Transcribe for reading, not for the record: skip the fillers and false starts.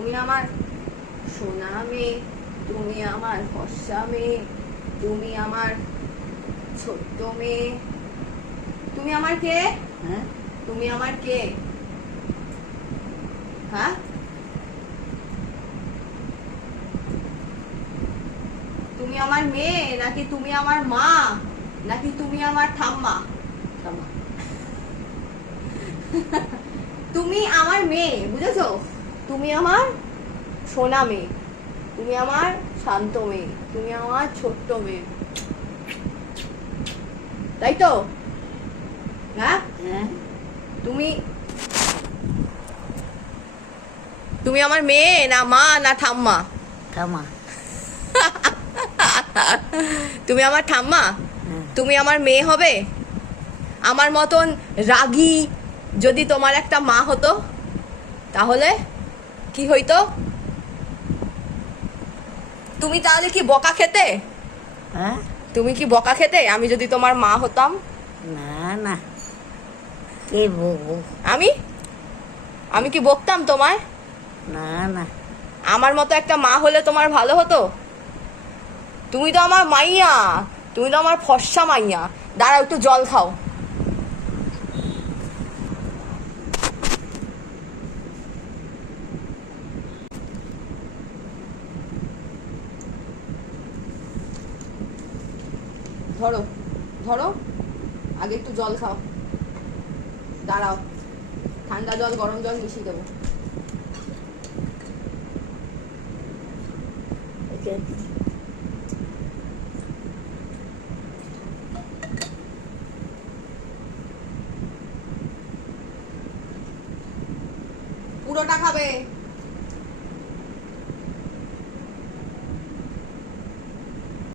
তুমি আমার সোনা মেয়ে, তুমি আমার ফর্সা মেয়ে, তুমি আমার ছোট্ট মেয়ে। তুমি আমার কে? হ্যাঁ তুমি আমার কে? হ্যাঁ, তুমি আমার মেয়ে নাকি তুমি আমার মা নাকি তুমি আমার ঠাম্মা? থামা তুমি আমার মেয়ে, বুঝেছো? তুমি আমার সোনা মেয়ে, তুমি আমার শান্ত মেয়ে, তুমি আমার ছোট্ট মেয়ে, তাই তো? হ্যাঁ, হ্যাঁ তুমি তুমি আমার মেয়ে না মা না ঠাম্মা? থামা তুমি আমার ঠাম্মা? হ্যাঁ তুমি আমার মেয়ে হবে? আমার মতন রাগী যদি তোমার একটা মা হতো তাহলে কি হইতো? তুমি তাহলে কি বকা খেতে? হ্যাঁ তুমি কি বকা খেতে আমি যদি তোমার মা হতাম? না না কে বকবো আমি আমি কি বকতাম তোমায়? না না আমার মতো একটা মা হলে তোমার ভালো হতো? তুমি তো আমার মাইয়া, তুমি তো আমার ফর্সা মাইয়া। দাঁড়াও, একটু জল খাও। ধরো ধরো, আগে একটু জল খাও। দাঁড়াও, ঠান্ডা জল গরম জল মিশিয়ে দেবো। ওকে পুরোটা খাবে।